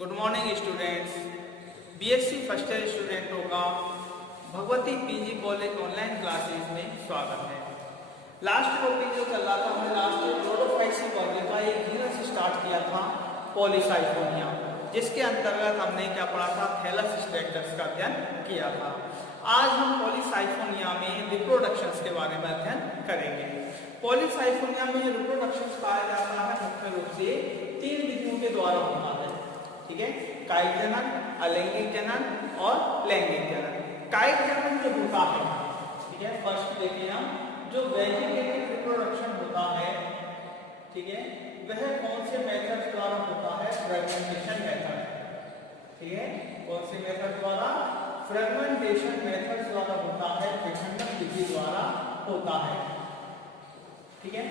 Good morning students. BSc first year स्टूडेंटों का Bhagwati PG college online classes में स्वागत है। लास्ट टॉपिक जो चल रहा था, हमने लास्ट क्लोरोफाइसी पौधे का एक जीनस स्टार्ट किया था पॉलीसाइफोनिया, जिसके अंतर्गत हमने क्या पढ़ा था, थैलस स्ट्रैक्टस का अध्ययन किया था। आज हम पॉलीसाइफोनिया में रिप्रोडक्शंस के बारे में अध्ययन करेंगे। पॉलीसाइफोनिया में रिप्रोडक्शंस पाया जाता है मुख्य रूप से 3 विधियों के द्वारा होता है, ठीक है। कायिक जनन, अलैंगिक जनन और लैंगिक जनन। कायिक जनन जो होता है, ठीक है, फर्स्ट देखिए हम, जो वेजिटेटिव रिप्रोडक्शन होता है, ठीक है, वह कौन से मेथड द्वारा होता है? फ्रेगमेंटेशन मेथड, ठीक है। कौन से मेथड द्वारा? फ्रेगमेंटेशन मेथड द्वारा होता है, विखंडन विधि द्वारा होता है, ठीक है।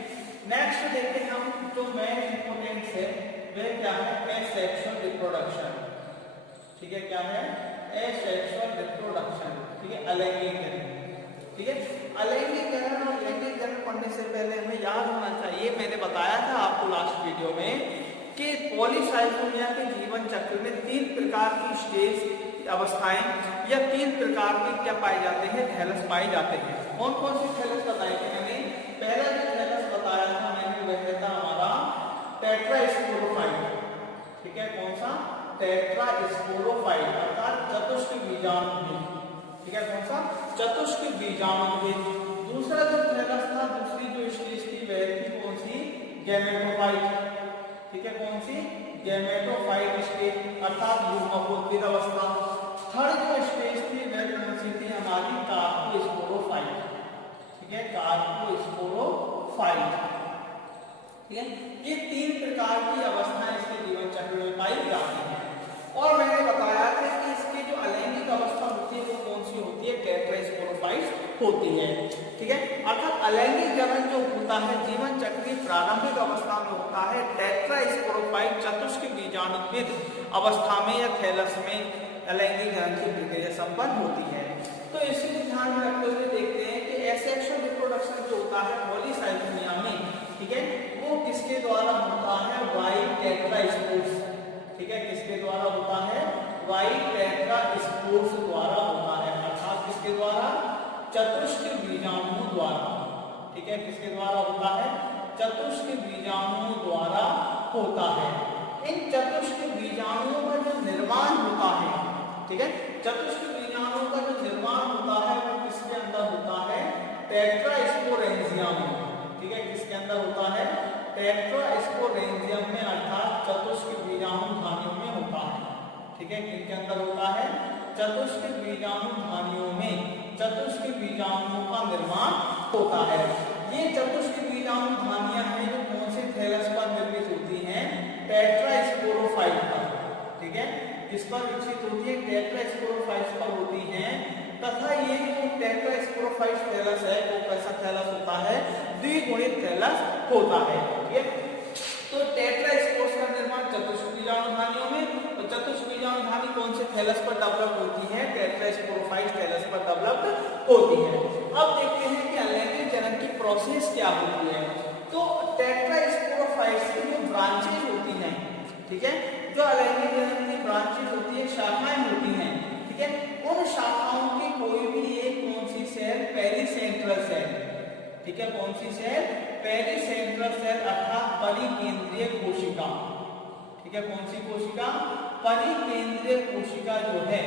नेक्स्ट देखते हैं हम, जो मेन इंपोर्टेंट है वह क्या है? एसेक्सुअल रिप्रोडक्शन, ठीक है। क्या है? एसेक्सुअल रिप्रोडक्शन, ठीक है, अलैंगिक जनन, ठीक है। अलैंगिक जनन और लैंगिक जनन पढ़ने से पहले हमें याद होना चाहिए, मैंने बताया था आपको लास्ट वीडियो में कि पॉलीसाइफोनिया के जीवन चक्र में 3 प्रकार की स्टेज अवस्थाएं या 3 प्रकार के क्या पाए जाते हैं? थैलस पाए जाते हैं। कौन कौन से थैलस बताए थे मैंने? पहला जो थैलस बताया था मैंने वह था हमारा टेट्रास्पोरोफाइट, ठीक है। कौन सा? टेट्रास्पोरोफाइट अर्थात चतुष्क बीजाणुविद, ठीक है। कौन सा? चतुष्क बीजाणुविद। दूसरा जो थैलस था, दूसरी जो स्टेज थी वह थी कौन सी? गैमेटोफाइट, ठीक है। कौन सी? गैमेटोफाइट स्टेज अर्थात युग्मकोत्पाद अवस्था। थर्ड जो स्टेज थी वह कौन सी थी? हमारी कार्पोस्पोरोफाइट, ठीक है, कार्पोस्पोरोफाइट, ठीक है। ये 3 प्रकार की अवस्थाएं इसके जीवन चक्र में पाई जाती हैं। और मैंने बताया था कि इसकी जो अलैंगिक अवस्था होती है वो कौन सी होती है? टेट्रास्पोरोफाइट होती है, ठीक है। अर्थात अलैंगिक जनन जो होता है जीवन चक्र की प्रारंभिक अवस्था में होता है, टेट्रास्पोरोफाइट चतुष्क बीजाणुविद अवस्था में या थैलस में अलैंगिक जनन की प्रक्रिया संपन्न होती है। तो इसी को ध्यान में रखते हुए देखते हैं कि एसेक्सुअल रिप्रोडक्शन जो होता है पॉलीसाइफोनिया में, ठीक है, वो किसके द्वारा होता है? वाई टेट्रास्पोर्स, ठीक है। किसके द्वारा होता है? वाई टेट्रास्पोर्स द्वारा होता है, अर्थात किसके द्वारा? चतुष्क बीजाणुओं द्वारा, ठीक है। किसके द्वारा होता है? चतुष्क बीजाणुओं द्वारा होता है। इन चतुष्क बीजाणुओं का जो निर्माण होता है, ठीक है, चतुष्क बीजाणुओं का जो निर्माण होता है वो किसके अंदर होता है? टेट्रास्पोरेंजियम, ठीक है। किसके अंदर होता है? टेट्रास्पोरेंजियम में अर्थात चतुष्क बीजाणु धानियों में होता है, ठीक है। किसके अंदर होता है? चतुष्क बीजाणु धानियों में चतुष्क बीजाणुओं का निर्माण होता है। ये चतुष्क बीजाणु धानियां हैं जो कौन से थैलस पर निर्मित होती हैं? टेट्रास्पोरोफाइट पर, ठीक है। किस पर विकसित होती है? टेट्रास्पोरोफाइट पर होती हैं। तथा ये जो टेट्रास्पोरोफाइट थैलस है वो कैसा थैलस होता है? द्विगुणित थैलस होता है, ठीक है। तो टेट्रास्पोर्स का निर्माण चतुष्क बीजाणु धानियों में, तो चतुष्क बीजाणु धानी कौन से थैलस पर डेवलप होती है? टेट्रास्पोरोफाइट थैलस पर डेवलप होती है। अब देखते हैं कि अलैंगिक जनन की प्रोसेस क्या होती है। तो टेट्रास्पोरोफाइट्स की जो ब्रांचेज होती हैं, ठीक है, जो अलैंगिक जनन की ब्रांचेज होती है, शाखाएं होती हैं, ठीक है, उन शाखाओं की कोई भी एक कौन सी सेल? पेरीसेंट्रल सेल, ठीक है। कौन सी सेल? पेरीसेंट्रल सेल अर्थात परिकेंद्रीय कोशिका, ठीक है। कौन सी कोशिका? परिकेंद्रीय कोशिका जो है,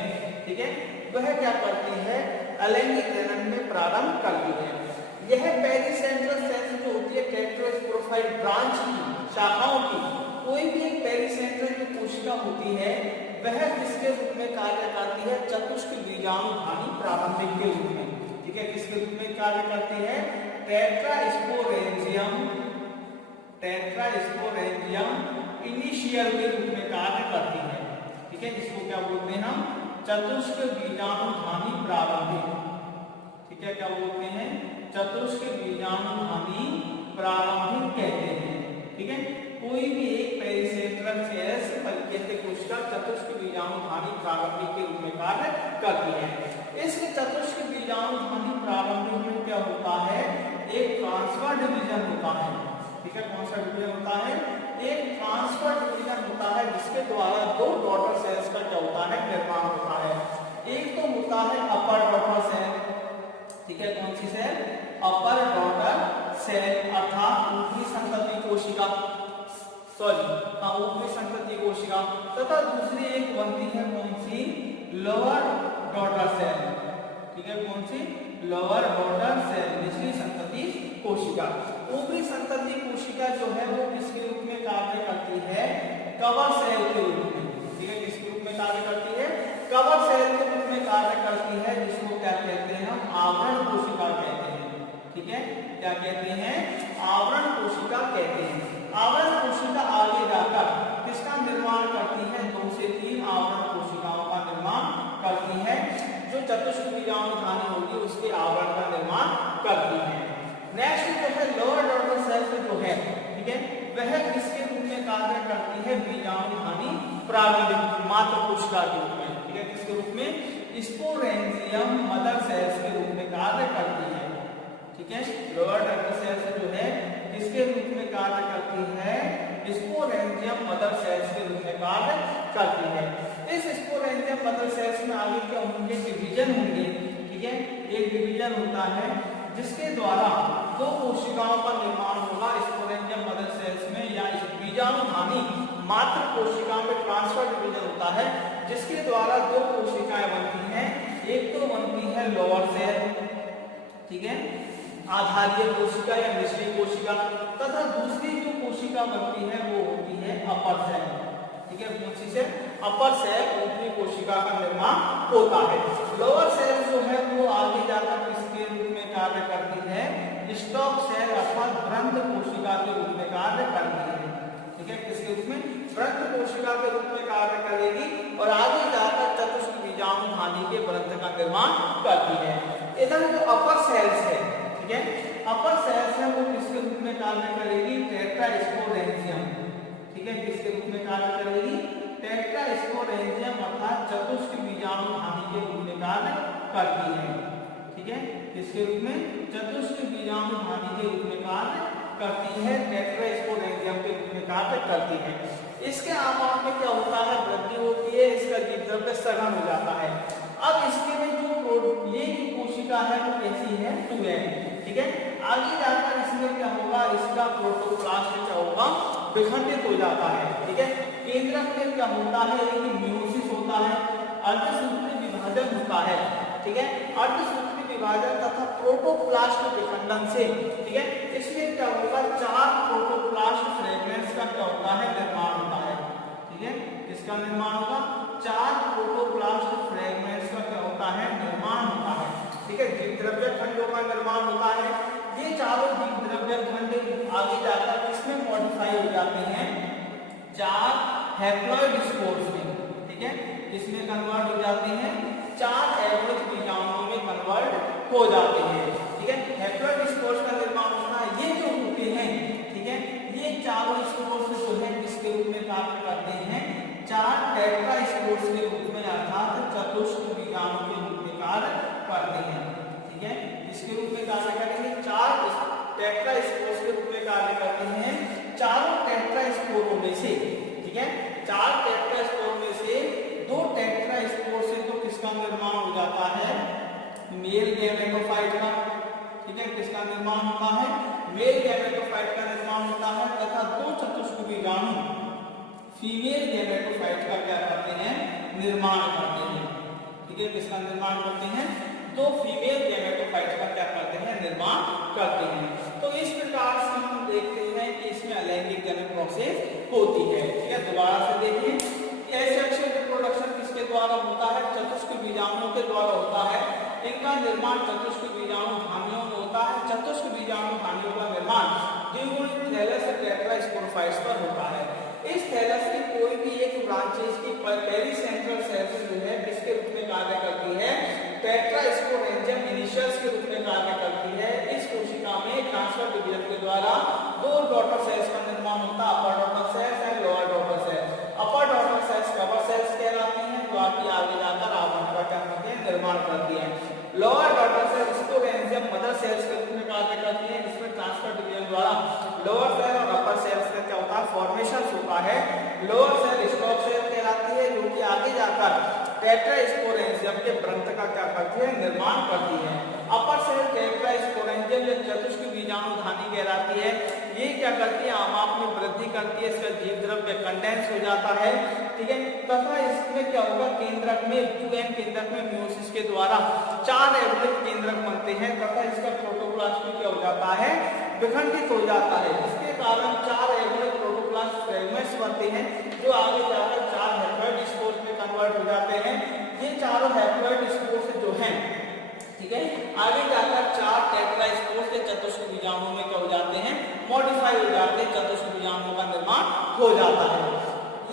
ठीक है, वह क्या करती है? अलैंगिक जनन में प्रारंभ करती है। यह पेरीसेंट्रल सेल जो होती है टेट्रास्पोरोफाइट ब्रांच की, शाखाओं की कोई भी एक पेरीसेंट्रल जो कोशिका होती है वह किसके रूप में कार्य करती है? चतुष्क बीजाणु धानी प्रारंभिक के रूप में, ठीक है। किसके रूप में कार्य करती है? टेट्रास्पोरेंजियम, टेट्रास्पोरेंजियम इनिशियल के रूप में कार्य करती है, ठीक है। इसको क्या बोलते हैं हम? चतुष्क बीजाणु धानी प्रारंभिक, ठीक है। क्या बोलते हैं? चतुष्क बीजाणु धानी प्रारंभिक कहते हैं, ठीक है। कोई भी एक पेरीसेंट्रल सेल परिकेंद्रीय कोशिका चतुष्क बीजाणु धानी प्रारंभिक के रूप में कार्य करती है। इस चतुष्क बीजाणु धानी प्रारंभिक में क्या होता है? एक ट्रांसफर डिवीजन होता है, ठीक है। कौन सा डिवीजन होता है? एक ट्रांसफर डिवीजन होता है जिसके द्वारा दो डॉटर सेल्स का क्या होता है, निर्माण होता है। एक तो होता है अपर डॉटर सेल, ठीक है, कौन सी सेल, अपर डॉटर सेल अर्थात ऊपरी संतति कोशिका, ऊपरी संतति कोशिका, तथा दूसरी एक बनती है कौन सी, लोअर डॉटर सेल, ठीक है, कौन सी, लोअर डॉटर सेल, निचली संतति कोशिका। ऊपरी संतति कोशिका जो है वो किसके रूप में कार्य करती है, कवर सेल के रूप में, ठीक है, किसके रूप में कार्य करती है, कवर सेल के रूप में कार्य करती है, जिसको क्या कहते हैं हम, आवरण कोशिका कहते हैं, ठीक है, क्या कहते हैं, आवरण कोशिका कहते हैं। आवरण कोशिका आगे जाकर किसका निर्माण करती है, 2 से 3 आवरण कोशिकाओं का निर्माण करती है, जो चतुष्क बीजाणुधानी होगी उसके आवरण का निर्माण करती है। नेक्स्ट जो है लोअर डॉटर सेल जो है, ठीक है, वह किसके रूप में कार्य करती है, बीजाणुधानी प्रारंभिक मात्र कोशिका के रूप में, ठीक है, किसके रूप में, स्पोरेंजियम मदर सेल्स के रूप में कार्य करती है, ठीक है। लोअर डॉटर सेल्स जो है किसके रूप में कार्य करती है, स्पोरेंजियम मदर सेल्स के रूप में कार्य करती है। इस स्पोरेंजियम मदर सेल्स में आगे क्या होंगे, डिवीजन होंगे, ठीक है, एक डिवीजन होता है जिसके द्वारा दो कोशिकाओं का निर्माण होगा स्पोरेंजियम मदर सेल्स में, या इस बीजाणुधानी मात्र कोशिका में ट्रांसफर डिवीजन होता है जिसके द्वारा दो कोशिकाएं बनती हैं। एक तो बनती है लोअर सेल, ठीक है, आधारीय कोशिका या निचली कोशिका, तथा दूसरी जो कोशिका बनती है वो होती है अपर सेल, ठीक है, कौन सी सेल, अपर सेल, ऊपरी कोशिका का निर्माण होता है। लोअर सेल जो है वो आगे जाकर किसके रूप में कार्य करती है, स्टॉक सेल अर्थात वृंत कोशिका के रूप में कार्य करती है, ठीक है, किसके रूप में, वृंत कोशिका के रूप में कार्य करेगी और आगे जाकर चतुष्क बीजाणुधानी के वृंत का निर्माण करती है। इधर जो अपर सेल्स है, ठीक है, अपर सेल्स है वो किसके रूप में कार्य करेगी, टेट्रास्पोरेंजियम, ठीक है, किसके रूप में कार्य करेगी, टेट्रास्पोरेंजियम अर्थात चतुष्क बीजाणुधानी के रूप में कार्य करती है, ठीक है, किसके रूप में, चतुष्क बीजाणुधानी के रूप में कार्य करती है, टेट्रास्पोरेंजियम के रूप में कार्य करती है। इसके आकार में क्या होता है, वृद्धि होती है, इसका जीवद्रव्य सघन हो जाता है। अब इसके में जो ये कोशिका है वो कैसी है, 2n, ठीक है, आगे जाकर इसमें क्या होगा, इसका प्रोटोप्लास्ट क्या होगा, विखंडित हो जाता है, ठीक है। केंद्रक में क्या होता है, एक म्यूसिस होता है, अर्धसूत्री विभाजन होता है, ठीक है, अर्धसूत्री विभाजन तथा प्रोटोप्लास्ट विखंडन से, ठीक है, इसमें क्या होगा, 4 प्रोटोप्लास्ट फ्रेगमेंट्स का क्या होता है, निर्माण होता है, ठीक है, किसका निर्माण होगा, 4 प्रोटोप्लास्ट फ्रेगमेंट्स का क्या होता है, निर्माण होता है, ठीक है, जीवद्रव्य खंडों का निर्माण होता है। ये चारों जीवद्रव्य खंड आगे जाकर किसमें मॉडिफाई हो जाते हैं, 4 हैप्लॉइड स्पोर्स में, ठीक है, इसमें कन्वर्ट हो जाते हैं, 4 हैप्लॉइड बीजाणुओं में कन्वर्ट हो जाते हैं, ठीक है। हैप्लॉइड स्पोर्स का निर्माण होता है, ये जो होते हैं, ठीक है, ये चारों स्पोर्स जो है किसके रूप में कार्य करते हैं, 4 टेट्रास्पोर्स के रूप में अर्थात चतुष्क बीजाणु के रूप में कार्य करते हैं, ठीक है, इसके रूप में कार्य करेंगे, 4 टेट्रास्पोर्स के रूप में कार्य करते हैं। चारों टेट्रास्पोरों में से, ठीक है, 4 टेट्रास्पोर में से 2 टेट्रास्पोर से तो किसका निर्माण हो जाता है, मेल गैमेटोफाइट का, ठीक है, किसका निर्माण होता है, मेल गैमेटोफाइट का निर्माण होता है, तथा 2 चतुष्क बीजाणु फीमेल गैमेटोफाइट का क्या करते हैं, निर्माण करते हैं, ठीक है, किसका निर्माण करते हैं, 2 फीमेल गैमेटोफाइट का क्या करते हैं, निर्माण करते हैं। तो इस प्रकार से हम देखते हैं कि इसमें अलैंगिक जनन प्रोसेस होती है, ठीक है। दोबारा से देखिए, एसेक्सुअल रिप्रोडक्शन किसके द्वारा होता है, चतुष्क बीजाणुओं के द्वारा होता है। इनका निर्माण चतुष्क बीजाणुधानियों में होता है। चतुष्क बीजाणुधानियों का निर्माण द्विगुणित थैलस टेट्रास्पोरोफाइट्स पर होता है। इस थैलस की कोई भी एक ब्रांचेस की पहली सेंट्रल सेल जो है किसके रूप में कार्य करती है, टेट्रास्पोरेंजियम इनिशियल्स के रूप में कार्य करती है। इस कोशिका में ट्रांसफर डिवीजन के द्वारा 2 डॉटर सेल्स का निर्माण होता है, upper daughter cells and lower daughter cells. Upper daughter cells cover cells कहलाती हैं, जो आपकी आगे जाकर आवरण का क्या करती है, निर्माण करती है। Lower daughter sales sporangium mother cells के रूप में कार्य करती है, जिसमें ट्रांसफर डिवीजन द्वारा लोअर सेल और अपर सेल्स का क्या होता है, होता है, फॉर्मेशन होता है, लोअर सेल स्टॉक सेल कहलाती है, जो कि आगे जाकर टेट्रास्पोरेंजियम के ग्रंथ का क्या करती है, निर्माण करती है। अपर सेल टेट्रास्पोरेंजियम या चतुष्क बीजाणुधानी कहलाती है। ये क्या करती है, आमाप में वृद्धि करती है, इसका जीव द्रव्य कंडेंस हो जाता है, ठीक है। तथा इसमें क्या होगा, केंद्रक में UN केंद्रक में म्यूसिस के द्वारा 4 एवलिक केंद्रक बनते हैं तथा इसका प्रोटोप्लास्ट क्या हो जाता है, विखंडित हो जाता है, जिसके कारण 4 एवलिक प्रोटोप्लास्ट फ्रेगमेंट्स बनते हैं, जो आगे जाकर 4 हैप्लॉइड स्पोर्स में कन्वर्ट हो जाते हैं। ये चारों हैप्लॉइड स्पोर्स जो हैं, ठीक है, आगे जाकर 4 टेट्रास्पोर्स के चतुष्क बीजाणु में क्या हो जाते हैं, मॉडिफाई हो जाते हैं, चतुष्क बीजाणु का निर्माण हो जाता है।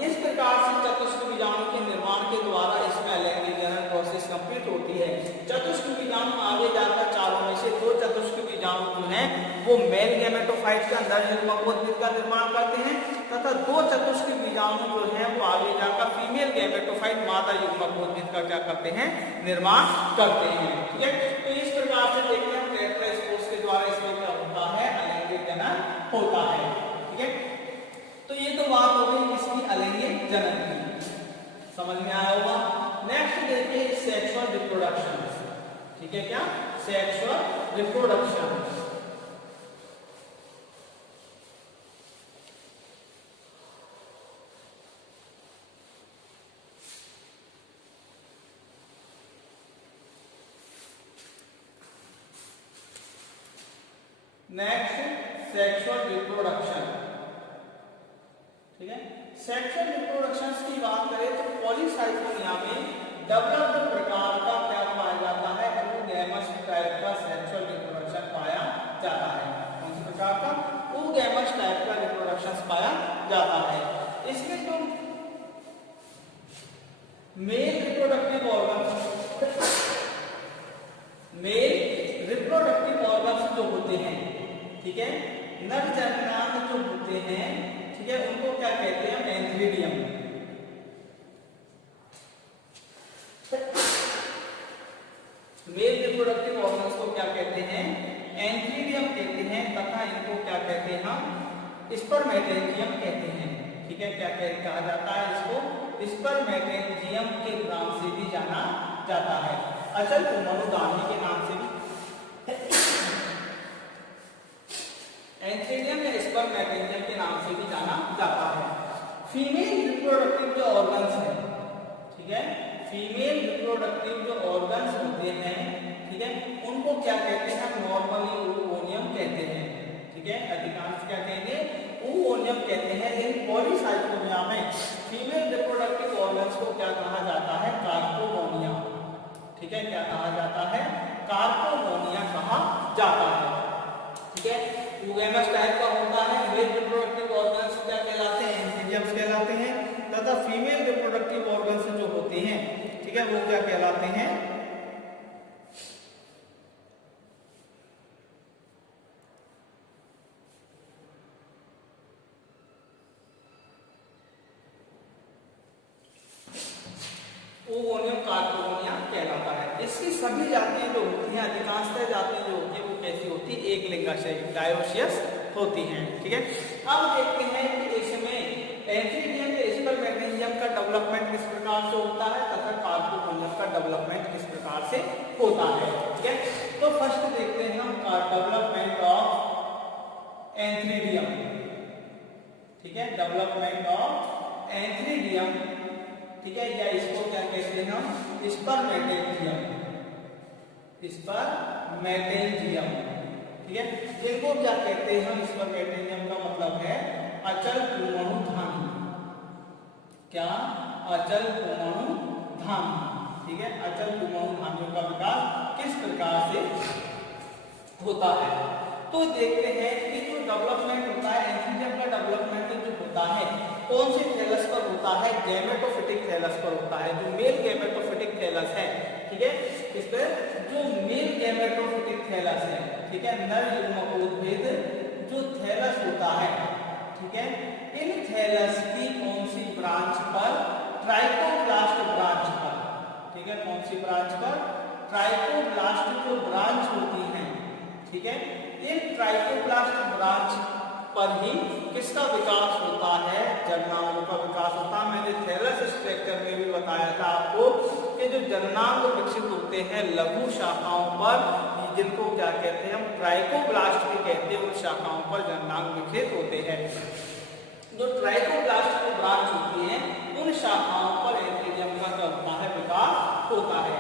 इस प्रकार से चतुष्क बीजाणु के निर्माण के द्वारा इसमें अलैंगिक जनन प्रोसेस कंप्लीट होती है। चतुष्क बीजाणु आगे जाकर चारों में से 2 चतुष्क बीजाणु जो हैं वो मेल गैमेटोफाइट के अंदर युग्मकोद्भिद का निर्माण करते हैं तथा 2 चतुष्क बीजाणु जो हैं वो आगे जाकर फीमेल गैमेटोफाइट मादा युग्मकोद्भिद का क्या करते हैं, निर्माण करते हैं, ठीक है। तो इस प्रकार से देखते हैं टेट्रास्पोर्स के द्वारा इसमें क्या होता है, अलैंगिक जनन होता है, ठीक है। तो ये तो बात हो गई इसकी अलैंगिक जनन की, समझ में आया होगा। नेक्स्ट देखिए सेक्सुअल रिप्रोडक्शन, ठीक है, क्या sexual reproduction. Next sexual reproduction, ठीक है। सेक्सुअल रिप्रोडक्शन की बात करें तो पॉलीसाइथोनिया में डेवलप्ड प्रकार का क्या पाया जाता है, oogamous टाइप का सेक्सुअल रिप्रोडक्शन पाया जाता है। कौन सी प्रकार का, oogamous टाइप का रिप्रोडक्शन पाया जाता है। इसमें जो मेल रिप्रोडक्टिव ऑर्गन्स जो होते हैं, ठीक है, नर जननांग जो होते हैं, ठीक है, उनको क्या कहते हैं, एंथ्रीडियम। मेल रिप्रोडक्टिव ऑर्गन्स को क्या कहते हैं, एंथ्रीडियम कहते हैं तथा इनको क्या कहते हैं, हम स्पर्मेटेंजियम कहते हैं, ठीक है। क्या कहा जाता है इसको, स्पर्मेटेंजियम के नाम से भी जाना जाता है, अचल कुमणुधानी के नाम से भी एंथ्रीडियम या स्पर्मेटेंजियम के नाम से भी जाना जाता है। फीमेल रिप्रोडक्टिव जो ऑर्गन्स है, ठीक है, फीमेल रिप्रोडक्टिव जो ऑर्गन्स होते हैं, ठीक है, उनको क्या कहते हैं, नॉर्मली ooonium कहते हैं, ठीक है, अधिकांश क्या कहेंगे, ooonium कहते हैं। इन पॉलीसाइथोनिया में फीमेल रिप्रोडक्टिव ऑर्गन्स को क्या कहा जाता है, कार्पोगोनिया, ठीक है, क्या कहा जाता है, कार्पोगोनिया कहा जाता है, ठीक है। oogamous टाइप का होता है। मेल रिप्रोडक्टिव ऑर्गन्स क्या कहलाते हैं, एंथ्रीडियम्स कहलाते हैं तथा फीमेल रिप्रोडक्टिव ऑर्गन्स जो होते हैं, ठीक है, वो क्या कहलाते हैं, ooonium कार्पोगोनिया कहलाता है। इसकी सभी जातियां जो होती हैं, अधिकांशतः जातियां जो होती हैं वो कैसी होती है, एक लिंगाशय डायोसियस होती हैं, ठीक है। अब देखते हैं कि इसमें एंथ्रीडियम या स्पर्मेटेंजियम का डेवलपमेंट किस प्रकार से होता है तथा कार्पोगोनियम का डेवलपमेंट किस प्रकार से होता है, ठीक है। तो फर्स्ट देखते हैं हम डेवलपमेंट ऑफ एंथ्रीडियम, ठीक है, डेवलपमेंट ऑफ एंथ्रीडियम, ठीक है, या इसको क्या कहते हैं हम, स्पर्मेटेंजियम, स्पर्मेटेंजियम, ठीक है, जिनको क्या कहते हैं हम, स्पर्मेटेंजियम का मतलब है अचल कुमणुधानी, क्या, अचल कुमणुधानी, ठीक है। अचल कुमणुधानियों का विकास किस प्रकार से होता है, तो देखते हैं कि जो डेवलपमेंट होता है, एंथ्रीडियम का डेवलपमेंट जो होता है कौन से थैलस पर होता है, गैमेटोफिटिक थैलस पर होता है, जो मेल गैमेटोफिटिक थैलस है, ठीक है, इस पर जो मेल गैमेटोफिटिक थैलस है, ठीक है, नर युग्मकोद्भिद जो थैलस होता है, ठीक है, इन थैलस की कौन सी ब्रांच पर, ट्राइकोब्लास्ट ब्रांच पर, ठीक है, कौन सी ब्रांच पर, ट्राइकोब्लास्ट जो ब्रांच होती है, ठीक है, इन ट्राइकोब्लास्ट ब्रांच पर ही किसका विकास होता है, जननांगों का विकास होता है। मैंने थैलस स्ट्रक्चर में भी बताया था आपको कि जो जननांग विकसित होते हैं लघु शाखाओं पर, जिनको क्या कहते हैं हम ट्राइकोब्लास्ट भी कहते हैं, उन शाखाओं पर जननांग विकसित होते हैं। जो ट्राइकोब्लास्ट की ब्रांच होती है उन शाखाओं पर एंथीरियम का क्या होता है, विकास होता है।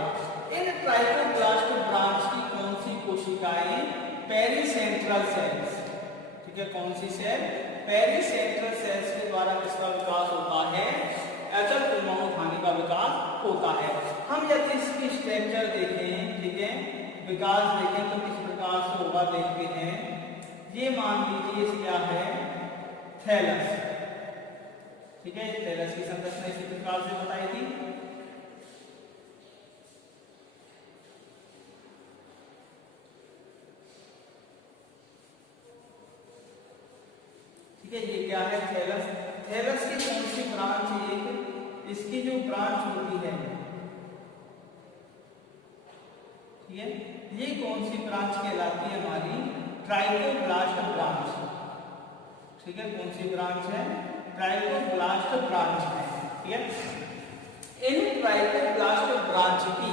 इन ट्राइकोब्लास्ट ब्रांच की कौन सी कोशिकाएं, पेरीसेंट्रल सेल्स, ठीक है, कौन सी सेल, पेरीसेंट्रल सेल्स के द्वारा किसका विकास होता है, अचल परमाणुधानी का विकास होता है। हम यदि इसकी स्ट्रक्चर देखें, ठीक है, विकास देखें तो किस प्रकार से होगा देखते हैं। ये मान लीजिए क्या है, थैलस, ठीक है, थैलस की संरचना इसी प्रकार से बताई थी। ठीक है, ये क्या है, थैलस। थैलस की कौन सी ब्रांच है, इसकी जो ब्रांच होती है, ठीक है, ये कौन सी ब्रांच कहलाती है, हमारी ट्राइकोब्लास्ट ब्रांच, ठीक है, कौन सी ब्रांच है, ट्राइकोब्लास्ट ब्रांच है, ठीक है। इन ट्राइकोब्लास्ट ब्रांच की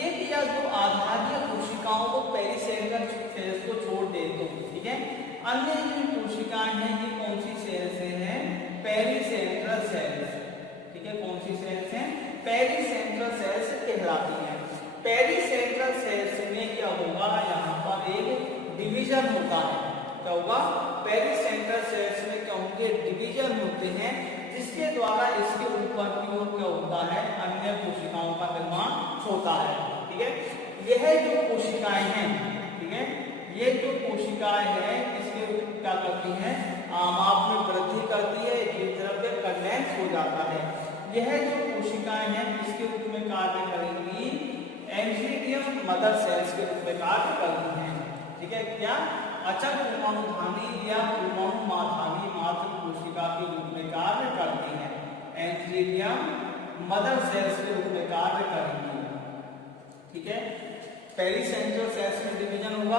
एक या दो आधारीय कोशिकाओं को पेरीसेंट्रल सेल्स को छोड़ दे तो, ठीक है, अन्य जो कोशिकाएं हैं ये कौन सी सेल्स हैं, पेरीसेंट्रल सेल्स, ठीक है, कौन सी सेल्स हैं, पेरीसेंट्रल सेल्स कहलाती हैं। पेरीसेंट्रल सेल्स में क्या होगा, यहाँ पर एक डिवीजन होता है, क्या होगा, पेरीसेंट्रल सेल्स में क्या होंगे, डिवीजन होते हैं, जिसके द्वारा इसके ऊपर की ओर क्या होता है, अन्य कोशिकाओं का निर्माण होता है, ठीक है। यह जो कोशिकाएं हैं, ठीक है, ये जो कोशिकाएं हैं इसके क्या करती हैं, आमाप में वृद्धि करती है, जीव द्रव्य कंडेंस हो जाता है। यह जो कोशिकाएं हैं इसके रूप में कार्य करेंगी, एंथीरियम मदर सेल्स के रूप में कार्य करती हैं, ठीक है, क्या अचल परमाणुधानी या परमाणुमाधानी मात्र कोशिका के रूप में कार्य करती हैं, एंथीरियम मदर सेल्स के रूप में कार्य करेंगी, ठीक है। पेरीसेंट्रल सेल्स में डिवीजन होगा,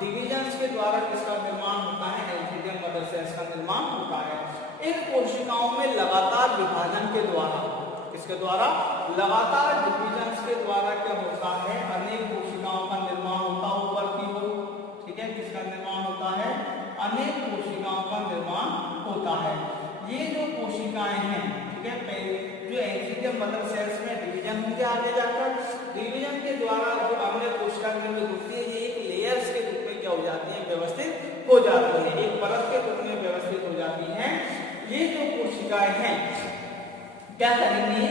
डिवीजन्स के द्वारा किसका निर्माण होता है, एंथीरियम मदर सेल्स का निर्माण होता है। इन कोशिकाओं में लगातार विभाजन के द्वारा, किसके द्वारा, लगातार डिवीजन्स के द्वारा क्या होता है, अनेक कोशिकाओं का निर्माण होता है ऊपर की ओर, ठीक है, किसका निर्माण होता है, अनेक कोशिकाओं का निर्माण होता है। ये जो कोशिकाएं हैं, ठीक है, जो एंथीरियम मदर सेल्स में डिवीजन होंगे, आगे जाकर डिवीजन के द्वारा जो अन्य कोशिका निर्मित होती है, ये एक लेयर्स के रूप में क्या हो जाती है, व्यवस्थित हो जाती है, एक परत के रूप में व्यवस्थित हो जाती है। ये जो कोशिकाएं हैं क्या करेंगी,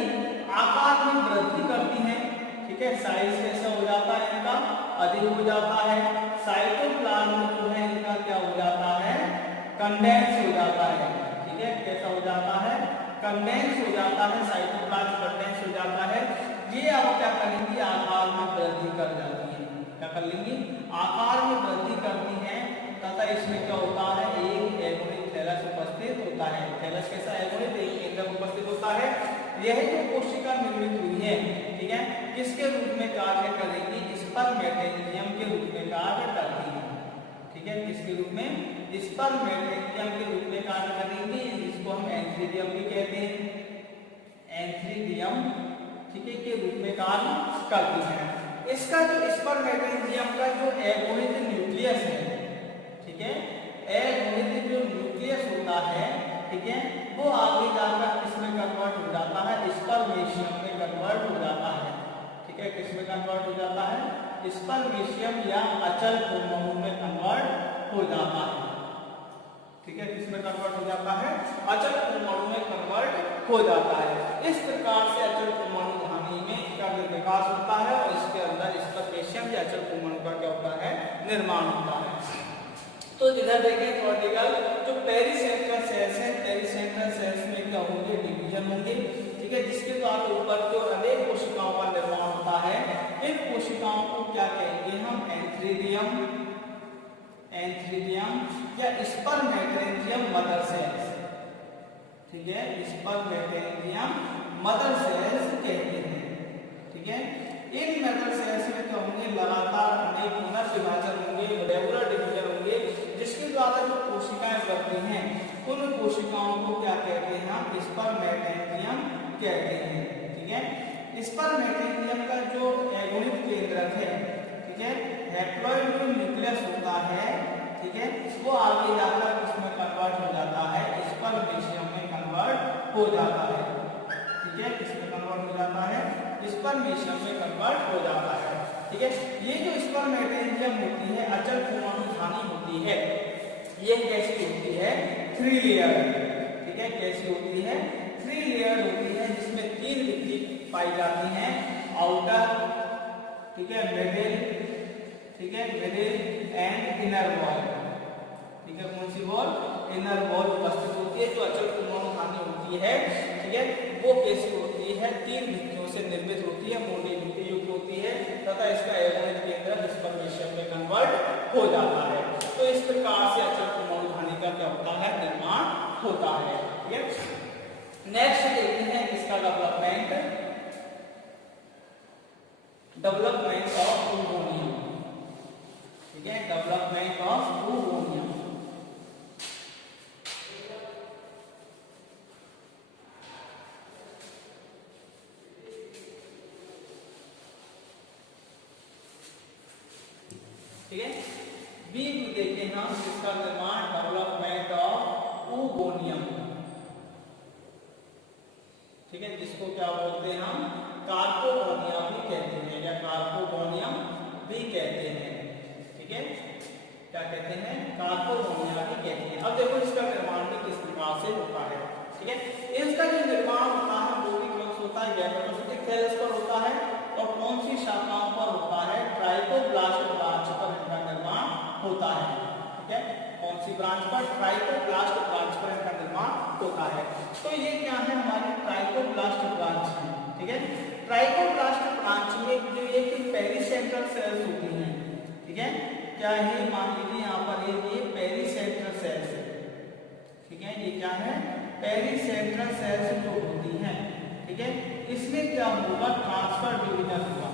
आकार में वृद्धि करती हैं, ठीक है, साइज कैसा हो जाता है, इनका अधिक हो जाता है, साइटोप्लाज्म जो है इनका क्या हो जाता है, कंडेंस हो जाता है, ठीक है, कैसा हो जाता है, कंडेंस हो जाता है, साइटोप्लाज्म कंडेंस हो जाता है। ये अब क्या करेंगी, आकार में वृद्धि कर जाती है, क्या कर लेंगी, आकार में वृद्धि करती हैं, तथा इसमें क्या होता है, एक एगोनिक थैलस उपस्थित होता है। थैलस कैसा, एगोनिक, एक केंद्रक उपस्थित होता है। यह जो कोशिका निर्मित हुई है, ठीक है, किसके रूप में कार्य करेगी, स्पर्मेटेरियम के रूप में कार्य करती है, ठीक है, किसके रूप में, स्पर्मेटेरियम के रूप में कार्य करेंगी, जिसको हम एंथीरियम भी कहते हैं, एंथीरियम, ठीक है, के रूप में कार्य करती है। इसका जो स्पर्मेटेरियम का जो एगोनिक न्यूक्लियस है, ठीक है, एगोनिक जो न्यूक्लियस होता है, ठीक है, वो आगे जाकर किसमें कन्वर्ट हो जाता है, स्पर्मेशियम में कन्वर्ट हो जाता है, ठीक है, किसमें कन्वर्ट हो जाता है, स्पर्मेशियम या अचल परमाणु में कन्वर्ट हो जाता है, ठीक है, किसमें कन्वर्ट हो जाता है, अचल परमाणु में कन्वर्ट हो जाता है। इस प्रकार से अचल परमाणुधानी में इसका विकास होता है और इसके अंदर स्पर्मेशियम या अचल परमाणु का क्या होता है, निर्माण होता है। तो इधर देखें थ्योरेटिकल जो पेरीसेंट्रल सेल्स हैं, पेरीसेंट्रल सेल्स में क्या होंगे, डिवीजन होंगे, ठीक है, जिसके द्वारा ऊपर की ओर अनेक कोशिकाओं का निर्माण होता है। इन कोशिकाओं को क्या कहेंगे हम, एंथीरियम, एंथीरियम या स्पर्मेटेरियम मदर सेल्स, ठीक है, स्पर्मेटेरियम मदर सेल्स कहते हैं, ठीक है। इन मदर सेल्स में क्या होंगे, लगातार अनेक पुनर्विभाजन होंगे, रेगुलर डिवीजन होंगे, जिसके द्वारा जो कोशिकाएं करती हैं उन कोशिकाओं को क्या कहते हैं हम स्पर्मेटेंटियम कहते हैं। ठीक है, स्पर्मेटेंटियम का जो एगोनिक केंद्रक है, ठीक है, हैप्लॉइड जो न्यूक्लियस होता है, ठीक है, वो आगे जाकर किसमें कन्वर्ट हो जाता है, स्पर्मेशियम में कन्वर्ट हो जाता है। ठीक है, किसमें कन्वर्ट हो जाता है, स्पर्मेशियम में कन्वर्ट हो जाता है। ठीक है, ये जो स्पर्मेटेंटियम होती है अचल परमाणुधानी होती है, ये कैसी होती है, 3 लेयर। ठीक है, कैसी होती है, 3 लेयर होती है, जिसमें 3 भित्ति पाई जाती हैं, आउटर, ठीक है, मिडिल, ठीक है, मिडिल एंड इनर वॉल। ठीक है, कौन सी वॉल, इनर वॉल उपस्थित होती है जो अचल परमाणुधानी होती है। ठीक है, वो कैसी होती है, 3 भित्तियों से निर्मित होती है, मोटी भित्ति युक्त होती है तथा इसका एगोनिक केंद्र स्पर्मेशियम में कन्वर्ट हो जाता है। तो इस प्रकार से अचल परमाणुधानी का क्या होता है, निर्माण होता है। ठीक है, नेक्स्ट देखते हैं इसका डेवलपमेंट ऑफ प्लूटोनियम। ठीक है, डेवलपमेंट ऑफ प्लूटोनियम। ठीक है, बी देखते हैं हम इसका निर्माण डेवलपमेंट ऑफ ऊगोनियम। ठीक है, जिसको क्या बोलते हैं हम, कार्पोगोनिया भी कहते हैं या कार्पोगोनियम भी कहते हैं। ठीक है, क्या कहते हैं, कार्पोगोनिया भी कहते हैं। अब देखो इसका निर्माण भी किस प्रकार से होता है। ठीक है, इसका जो निर्माण होता है वो भी कौन सा होता है, गैमेटोफिटिक सेल्स पर होता है और कौन सी शाखाओं पर होता है, ट्राइकोब्लास्ट ब्रांच पर इनका निर्माण होता है। ठीक है, कौन सी ब्रांच पर, ट्राइकोब्लास्ट ब्रांच पर इनका निर्माण होता है। तो ये क्या है, हमारी ट्राइकोब्लास्ट ब्रांच है। ठीक है, ट्राइकोब्लास्ट ब्रांच में जो ये पेरिसेंट्रल सेल्स होती हैं, ठीक है, क्या है, मान लीजिए यहाँ पर ये पेरिसेंट्रल सेल्स है। ठीक है, ये क्या है, पेरिसेंट्रल सेल्स जो होती हैं, ठीक है, इसमें क्या होगा, ट्रांसफर डिवीजन होगा।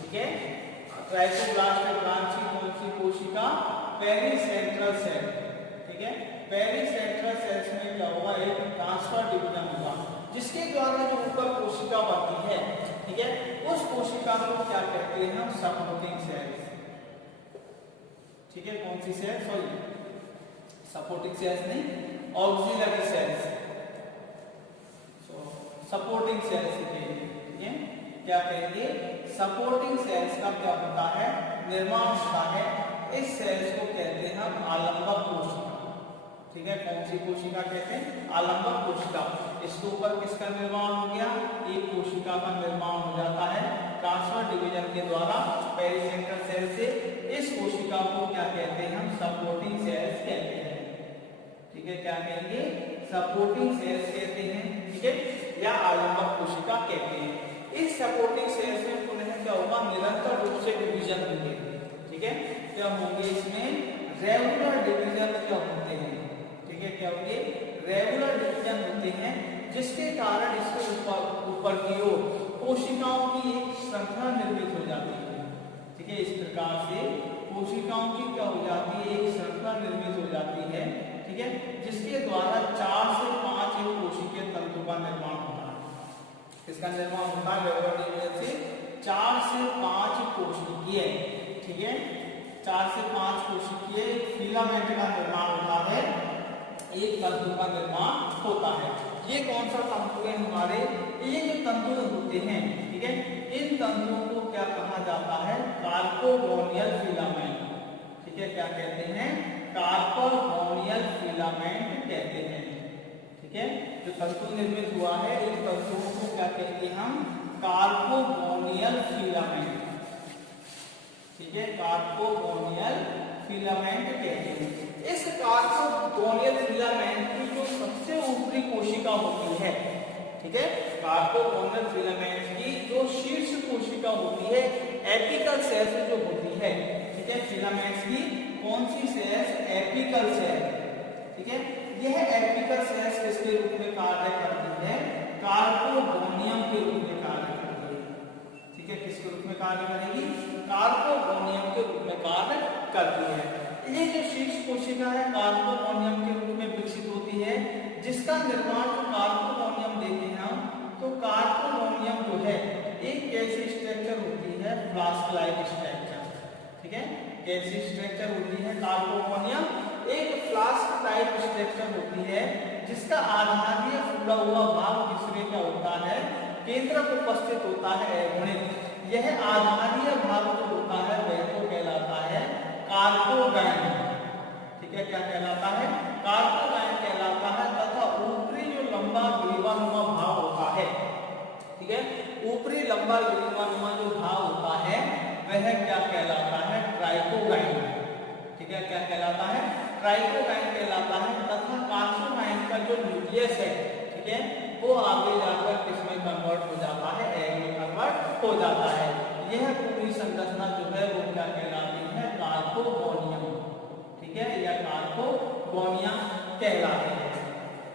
ठीक है, ट्राइकोब्लास्ट ब्रांच की कौन सी कोशिका, पेरिसेंट्रल सेल। ठीक है, पेरिसेंट्रल सेल्स में क्या होगा, एक ट्रांसफर डिवीजन होगा जिसके द्वारा जो ऊपर कोशिका बनती है, ठीक है, उस कोशिका को क्या कहते हैं हम, सपोर्टिंग सेल्स। ठीक है, कौन सी सेल्स, सॉरी सपोर्टिंग सेल्स नहीं, ऑक्सिलरी सेल्स, सपोर्टिंग सेल्स कहेंगे। क्या कहेंगे, सपोर्टिंग सेल्स का क्या होता है, निर्माण होता है। इस सेल्स को कहते हैं हम आलंबक कोशिका। ठीक है, कौन सी कोशिका कहते हैं, आलंबक कोशिका। इसके ऊपर किसका निर्माण हो गया, एक कोशिका का निर्माण हो जाता है ट्रांसफर डिवीजन के द्वारा पेरिसेंट्रल सेल से। इस कोशिका को क्या कहते हैं हम, सपोर्टिंग सेल्स कहते हैं। ठीक है, क्या कहेंगे, सपोर्टिंग सेल्स कहते हैं। ठीक है, या आलंबक कोशिका कहते हैं। इस सपोर्टिंग सेल्स में पुनः क्या होगा, निरंतर रूप से डिवीजन होंगे। ठीक है, क्या होंगे, इसमें रेगुलर डिवीजन क्या होते हैं। ठीक है, क्या होंगे, रेगुलर डिवीजन होते हैं, जिसके कारण इसके ऊपर की ओर कोशिकाओं की एक श्रृंखला निर्मित हो जाती है। ठीक है, इस प्रकार से कोशिकाओं की क्या हो जाती है, एक श्रृंखला निर्मित हो जाती है। ठीक है, जिसके द्वारा 4 से 5 एक कोशिकीय तंतु का निर्माण होता है। इसका निर्माण होता है रेगुलर डिवीजन से 4 से 5 कोशिकीय। ठीक है, 4 से 5 कोशिकीय फिलामेंट का निर्माण होता है, एक तंतु का निर्माण होता है। ये कौन सा तंतु है हमारे, ये जो तंतु होते हैं, ठीक है, इन तंतुओं को क्या कहा जाता है, कार्पोगोनियल फिलामेंट। ठीक है, क्या कहते हैं, कार्पोगोनियल फिलामेंट कहते हैं। ठीक है, जो तंतु निर्मित हुआ है इन तंतुओं को क्या कहते हैं हम, कार्पोगोनियल फिलामेंट। ठीक है, कार्पोगोनियल फिलामेंट कहते हैं। इस कार्पोगोनियल फिलामेंट की जो सबसे ऊपरी कोशिका होती है, ठीक है, कार्पोगोनियल फिलामेंट की जो शीर्ष कोशिका होती है, एपिकल सेल्स जो होती है। ठीक है, फिलामेंट्स की कौन सी सेल्स, एपिकल सेल। ठीक है, यह एपिकल सेल्स किसके रूप में कार्य करती है, कार्पोगोनियम के रूप में कार्य करती है। ठीक है, किसके रूप में कार्य करेगी, कार्पोगोनियम के रूप में कार्य करती है। ये जो शीर्ष कोशिका है कार्पोगोनियम के रूप में विकसित होती है, जिसका निर्माण जो कार्पोगोनियम देते हैं हम, तो कार्पोगोनियम जो है एक कैसी स्ट्रक्चर होती है, फ्लास्क लाइक स्ट्रक्चर, ठीक है, कैसी स्ट्रक्चर होती है कार्पोगोनियम, एक फ्लास्क टाइप स्ट्रक्चर होती है, जिसका आधारीय फूला हुआ भाग जिसमें क्या होता है, केंद्रक उपस्थित होता है अगुणित। यह आधारीय भाग जो होता है वह तो कहलाता है कार्पोगाइन, ठीक है, क्या कहलाता है, कार्पोगाइन कहलाता है, तथा ऊपरी जो लंबा ग्रीवानुमा भाग होता है, ठीक है, ऊपरी लंबा ग्रीवानुमा जो भाग होता है वह क्या कहलाता है, ट्राइकोगाइन, ठीक है, क्या कहलाता है, ट्राइकोगाइन कहलाता है, तथा कार्पोगाइन का जो न्यूक्लियस है, ठीक है, वो आगे जाकर किसमें कन्वर्ट हो जाता है, एग में कन्वर्ट हो जाता है। यह पूरी संरचना जो है वो क्या कहलाती है, कार्पोगोनियम, ठीक है, या कार्पोगोनियम कहलाती है,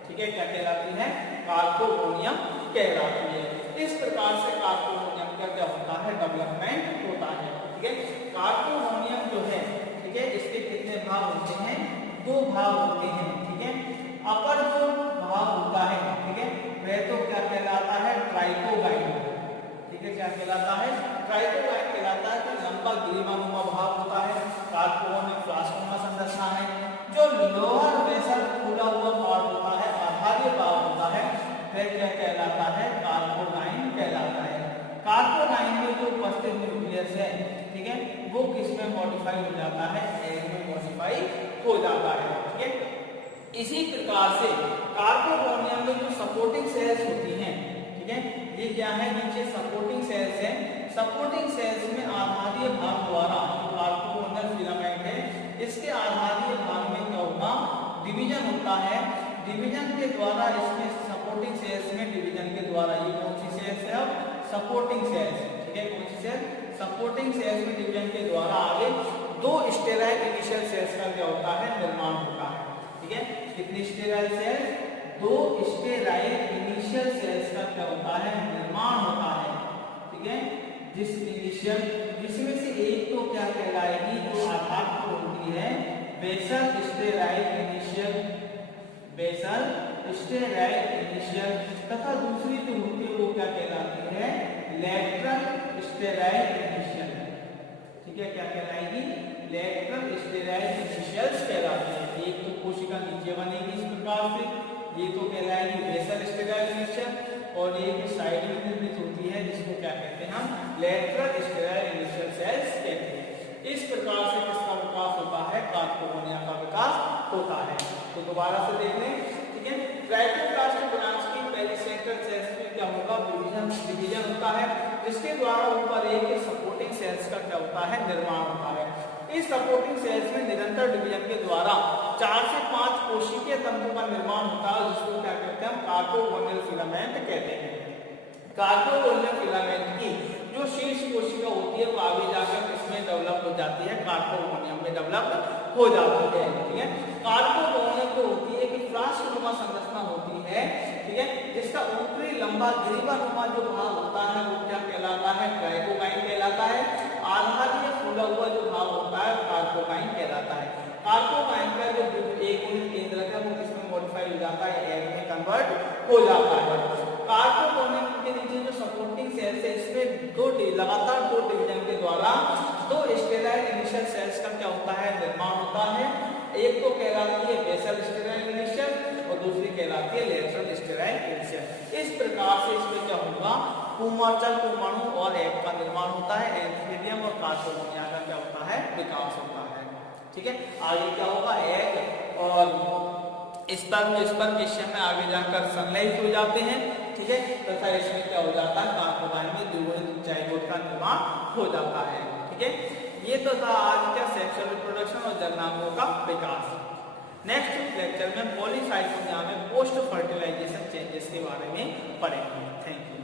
ठीक है, क्या कहलाती है, कार्पोगोनियम कहलाती है। इस प्रकार से कार्पोगोनियम का क्या होता है, डेवलपमेंट होता है, ठीक है। कार्पोगोनियम जो है, ठीक है, इसके कितने भाग होते हैं, 2 भाग होते हैं, ठीक है। अपर जो भाग होता है, ठीक है, वह तो क्या कहलाता है, ट्राइकोगाइन, ठीक है, क्या कहलाता है, ट्राइकोगाइन कहलाता है, कि लंबा ग्रीवानुमा भाग होता है, कार्पोगोनियम फ्लास्कोमा संरचना है। जो लोअर बेसल फूला हुआ पार्ट होता है, आधारीय भाग होता है, वह क्या कहलाता है, कार्पोगाइन कहलाता है। कार्पोगाइन में जो उपस्थित न्यूक्लियस है, ठीक है, वो किसमें मॉडिफाई हो जाता है, एग में मॉडिफाई हो जाता है, ठीक है। इसी प्रकार से कार्पोगोनियम में जो सपोर्टिंग सेल्स होती हैं, ठीक है, ये क्या है, नीचे सपोर्टिंग सेल्स है, सपोर्टिंग सेल्स में आधारीय भाग द्वारा जो कार्पोगोनियल फिलामेंट है, इसके आधारीय भाग में क्या होगा, डिवीजन होता है, डिवीजन के द्वारा इसमें सपोर्टिंग सेल्स में डिवीजन के द्वारा, ये कौन सी सेल्स है, अब सपोर्टिंग सेल्स, ठीक है, कौन सी सेल, सपोर्टिंग सेल्स में डिवीजन के द्वारा आगे 2 स्टेराइल इनिशियल सेल्स का क्या होता है, निर्माण होता है, ठीक है। कितनी sterile cells, 2 sterile initial cells का क्या होता है, निर्माण होता है, ठीक है, जिसमें से एक तो क्या कहलाएगी, जो आधार पर होती है basal sterile initial, basal sterile initial, तथा दूसरी जो होती है वो क्या कहलाती है, लेटरल स्टेराइल इनिशियल, ठीक है, क्या कहलाएगी, लेटरल स्टेराइल इनिशियल्स कहलाती है। एक तो कोशिका नीचे बनेगी इस प्रकार से, ये तो कहलाएगी बेसल स्टेराइल इनिशियल, और एक साइड में निर्मित होती है, जिसको क्या कहते हैं हम, लेटरल स्टेराइल इनिशियल सेल्स कहते हैं। इस प्रकार से किसका विकास होता है, कार्पोगोनिया का विकास होता है। तो दोबारा से देख लें, ठीक है, ट्राइकोप्लास्ट ब्रांच की पहली सेंट्रल सेल्स में क्या होगा, डिवीजन होता है, जिसके द्वारा ऊपर एक सपोर्टिंग सेल्स का क्या होता है, निर्माण होता है। इस सपोर्टिंग सेल्स में निरंतर डिवीजन के द्वारा 4 से 5 कोशिकीय तंतु का निर्माण होता है, जिसको क्या कहते हैं हम, कार्पोगोनियल फिलामेंट कहते हैं। कार्पोगोनियल फिलामेंट की जो शीर्ष कोशिका होती है वो आगे जाकर इसमें डेवलप हो जाती है, कार्पोगोनियम में डेवलप हो जाती है, ठीक है। कार्पोगोनियम जो होती है कि फ्लास्कनुमा संरचना होती है, ठीक है, जिसका ऊपरी लंबा ग्रीवानुमा जो भाग होता है वो क्या कहलाता है, ट्राइकोगाइन कहलाता है। आधारीय फूला हुआ जो भाग होता है कार्पोगाइन कहलाता है। कार्पोगाइन का जो एक यूनिट केंद्रक है वो किसमें मॉडिफाई हो जाता है, एग में कन्वर्ट हो जाता है। कार्पोगोनियम के नीचे जो सपोर्टिंग सेल्स है, इसमें लगातार 2 डिवीजन के द्वारा 2 स्टेराइल इनिशियल सेल्स का क्या होता है, निर्माण होता है। एक तो कहलाती है बेसल स्टेराइल इनिशियल और दूसरी कहलाती है लेटरल स्टेराइल इनिशियल। इस प्रकार से इसमें क्या होगा, पुंजन पुंजणु और एग का निर्माण होता है, एंथीलियम और कार्पोगोनिया का क्या होता है, विकास होता है, ठीक है। आगे क्या होगा, एग और स्पर्म के समय आगे जाकर संलयित हो जाते हैं, ठीक है, तथा इसमें क्या हो जाता है, कार्पोगाइन में द्विगुणित जाइगोट का निर्माण हो जाता है, ठीक है। ये तो था आज का सेक्सुअल रिप्रोडक्शन और जननांगों का विकास। नेक्स्ट लेक्चर में पॉलीसाइटोसिस में पोस्ट फर्टिलाइजेशन चेंजेस के बारे में पढ़ेंगे। Thank you.